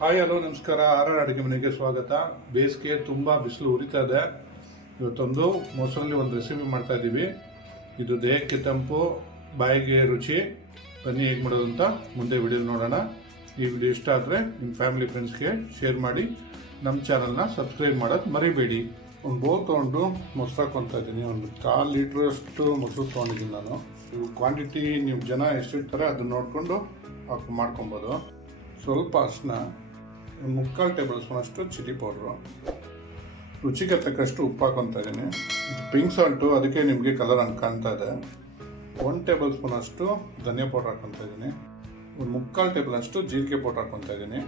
Hi hello ನಮಸ್ಕಾರ. R ಅಡುಗೆ ಮನೆಗೆ ಸ್ವಾಗತ. ಬೇಸಿಗೆ ತುಂಬ ಬಿಸಿಲು ಉರಿತಾ ಇದೆ. ಇವತ್ತೊಂದು ಮೊಸರಲ್ಲಿ ಒಂದು ರೆಸಿಪಿ ಮಾಡ್ತಾ ಇದ್ದೀವಿ. ಇದು ದೇಹಕ್ಕೆ ತಂಪು, ಬಾಯಿಗೆ ರುಚಿ. ಬನ್ನಿ ಹೇಗೆ ಮಾಡೋದು ಅಂತ ಮುಂದೆ ವಿಡಿಯೋ ನೋಡೋಣ. ಈ ವಿಡಿಯೋ ಇಷ್ಟ ಆದರೆ ನಿಮ್ಮ ಫ್ಯಾಮಿಲಿ ಫ್ರೆಂಡ್ಸ್ಗೆ ಶೇರ್ ಮಾಡಿ. ನಮ್ಮ ಚಾನಲ್ನ ಸಬ್ಸ್ಕ್ರೈಬ್ ಮಾಡೋದು ಮರಿಬೇಡಿ. ಒಂದು ಬೋಲ್ ತೊಗೊಂಡು ಮೊಸರು ಹಾಕ್ಕೊತಾ ಇದ್ದೀನಿ. ಒಂದು 1/4 ಲೀಟ್ರಷ್ಟು ಮೊಸರು ತೊಗೊಂಡಿದ್ದೀನಿ ನಾನು. ಇವು ಕ್ವಾಂಟಿಟಿ ನೀವು ಜನ ಎಷ್ಟಿರ್ತಾರೆ ಅದನ್ನ ನೋಡಿಕೊಂಡು ಮಾಡ್ಕೊಬೋದು. ಸ್ವಲ್ಪ ಅರಿಶಿನ, ಒಂದು 3/4 ಟೇಬಲ್ ಸ್ಪೂನ್ ಅಷ್ಟು ಚಿಲ್ಲಿ ಪೌಡ್ರು, ರುಚಿಗೆ ತಕ್ಕಷ್ಟು ಉಪ್ಪು ಹಾಕೊತಾ ಇದ್ದೀನಿ. ಪಿಂಕ್ ಸಾಲ್ಟು, ಅದಕ್ಕೆ ನಿಮಗೆ ಕಲರ್ ಹಂಗೆ ಕಾಣ್ತಾ ಇದೆ. 1 ಟೇಬಲ್ ಸ್ಪೂನ್ ಅಷ್ಟು ಧನಿಯಾ ಪೌಡ್ರ್ ಹಾಕೊತಾ ಇದ್ದೀನಿ. ಒಂದು 3/4 ಟೇಬಲ್ ಅಷ್ಟು ಜೀರಿಗೆ ಪೌಡ್ರ್ ಹಾಕೊತಾ ಇದ್ದೀನಿ.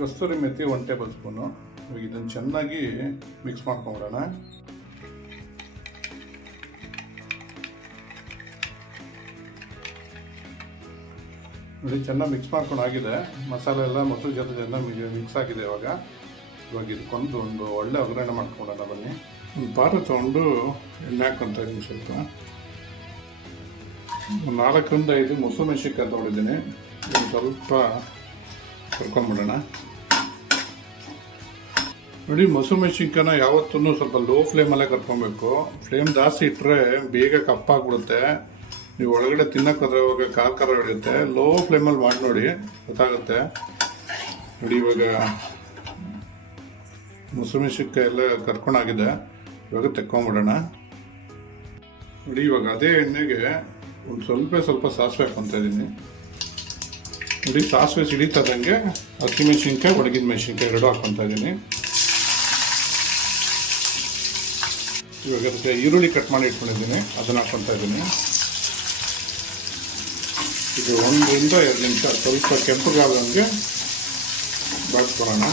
ಕಸ್ತೂರಿ ಮೆಥಿ 1 ಟೇಬಲ್ ಸ್ಪೂನು. ಇದನ್ನು ಚೆನ್ನಾಗಿ ಮಿಕ್ಸ್ ಮಾಡ್ಕೊಂಬಿಡೋಣ. ನೋಡಿ, ಚೆನ್ನಾಗಿ ಮಿಕ್ಸ್ ಮಾಡ್ಕೊಂಡು ಆಗಿದೆ. ಮಸಾಲೆ ಎಲ್ಲ ಮೊಸರು ಜೊತೆ ಚೆನ್ನಾಗಿ ಮಿಕ್ಸ್ ಆಗಿದೆ. ಇವಾಗ ಇದಕ್ಕೊಂದು ಒಂದು ಒಳ್ಳೆ ಒಗ್ಗರಣೆ ಮಾಡ್ಕೊಂಡೋಣ ಬನ್ನಿ. ಒಂದು ಪಾತ್ರೆ ತೊಗೊಂಡು ಎಣ್ಣೆ ಹಾಕ್ಕೊತಾ ಇದ್ದೀನಿ. ಸ್ವಲ್ಪ ಒಂದು 4ರಿಂದ 5 ಮೊಸರು ಮೆಣಸಿನ್ಕಾಯಿ ತೊಗೊಂಡಿದ್ದೀನಿ. ಒಂದು ಸ್ವಲ್ಪ ಕರ್ಕೊಂಡ್ಬಿಡೋಣ. ನೋಡಿ, ಮೊಸರು ಮೆಣಸಿನ್ಕಾಯಿನ ಯಾವತ್ತೂ ಸ್ವಲ್ಪ ಲೋ ಫ್ಲೇಮಲ್ಲೇ ಕರ್ಕೊಬೇಕು. ಫ್ಲೇಮ್ ಜಾಸ್ತಿ ಇಟ್ಟರೆ ಬೇಗ ಕಪ್ಪಾಗ್ಬಿಡುತ್ತೆ. ನೀವು ಒಳಗಡೆ ತಿನ್ನೋಕ್ಕೋದ್ರೆ ಇವಾಗ ಖಾರ ಹೊಡೆಯುತ್ತೆ. ಲೋ ಫ್ಲೇಮಲ್ಲಿ ಮಾಡಿ ನೋಡಿ, ಗೊತ್ತಾಗುತ್ತೆ. ನೋಡಿ, ಇವಾಗ ಮೊಸರು ಮೆಣಸಿನ್ಕಾಯಿ ಎಲ್ಲ ಕರ್ಕೊಂಡಾಗಿದೆ. ಇವಾಗ ತೆಕ್ಕೊಂಬಿಡೋಣ. ನೋಡಿ, ಇವಾಗ ಅದೇ ಎಣ್ಣೆಗೆ ಒಂದು ಸ್ವಲ್ಪ ಸಾಸಿವೆ ಹಾಕ್ಕೊತಾ ಇದ್ದೀನಿ. ನೋಡಿ, ಸಾಸಿವೆ ಸಿಡಿತದಂಗೆ ಹಸಿಮೆಣಸಿನ್ಕಾಯಿ, ಒಣಗಿದ ಮೆಣಸಿನ್ಕಾಯಿ 2 ಹಾಕ್ಕೊತಾ ಇದ್ದೀನಿ. ಇವಾಗ ಅದಕ್ಕೆ ಈರುಳ್ಳಿ ಕಟ್ ಮಾಡಿ ಇಟ್ಕೊಂಡಿದ್ದೀನಿ, ಅದನ್ನು ಹಾಕ್ಕೊತಾ ಇದ್ದೀನಿ. ಇದು 1ರಿಂದ 2 ನಿಮಿಷ ಸ್ವಲ್ಪ ಕೆಂಪಗಾದಂಗೆ ಬಾಡ್ಕೊಳ್ಳೋಣ.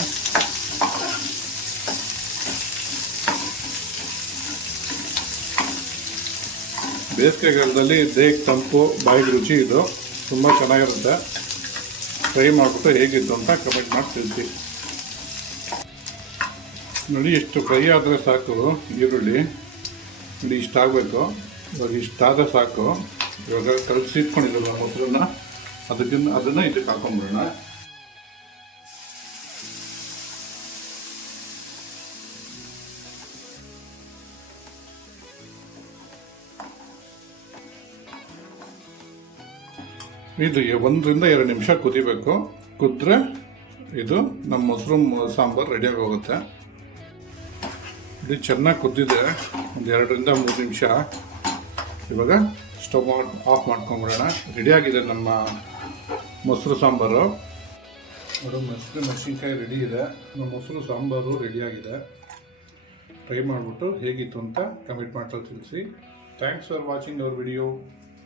ಬೇಸಿಗೆಗಾಲದಲ್ಲಿ ದೇಹಕ್ಕೆ ತಂಪು, ಬಾಯಿಗೆ ರುಚಿ. ಇದು ತುಂಬ ಚೆನ್ನಾಗಿರುತ್ತೆ. ಫ್ರೈ ಮಾಡಿಬಿಟ್ಟು ಹೇಗಿತ್ತು ಅಂತ ಕಮೆಂಟ್ ಮಾಡಿ ತಿಳಿಸಿ. ನೋಡಿ, ಇಷ್ಟು ಫ್ರೈ ಆದರೆ ಸಾಕು. ಈರುಳ್ಳಿ ನೋಡಿ ಇಷ್ಟ ಆಗಬೇಕು. ಇವಾಗ ಇಷ್ಟಾದರೆ ಸಾಕು. ಇವಾಗ ಕಲಸಿಟ್ಕೊಂಡಿಲ್ಲ ಮೊಸರನ್ನ, ಅದನ್ನು ಇದಕ್ಕೆ ಹಾಕೊಂಡ್ಬಿಡೋಣ. ಇದು 1ರಿಂದ 2 ನಿಮಿಷ ಕುದಿಬೇಕು. ಕುದ್ರೆ ಇದು ನಮ್ಮ ಮೊಸರು ಸಾಂಬಾರು ರೆಡಿಯಾಗಿ ಹೋಗುತ್ತೆ. ಇದು ಚೆನ್ನಾಗಿ ಕುದ್ದಿದೆ. ಒಂದು 2ರಿಂದ 3 ನಿಮಿಷ. ಇವಾಗ ಸ್ಟವ್ ಆಫ್ ಮಾಡ್ಕೊಂಬಿಡೋಣ. ರೆಡಿಯಾಗಿದೆ ನಮ್ಮ ಮೊಸರು ಸಾಂಬಾರು. ಮೊಸರು ಮೆಣಸಿನ್ಕಾಯಿ ರೆಡಿ ಇದೆ. ನಮ್ಮ ಮೊಸರು ಸಾಂಬಾರು ರೆಡಿಯಾಗಿದೆ. ಟ್ರೈ ಮಾಡಿಬಿಟ್ಟು ಹೇಗಿತ್ತು ಅಂತ ಕಮೆಂಟ್ ಮಾಡ್ತಾ ತಿಳಿಸಿ. Thanks for watching our video.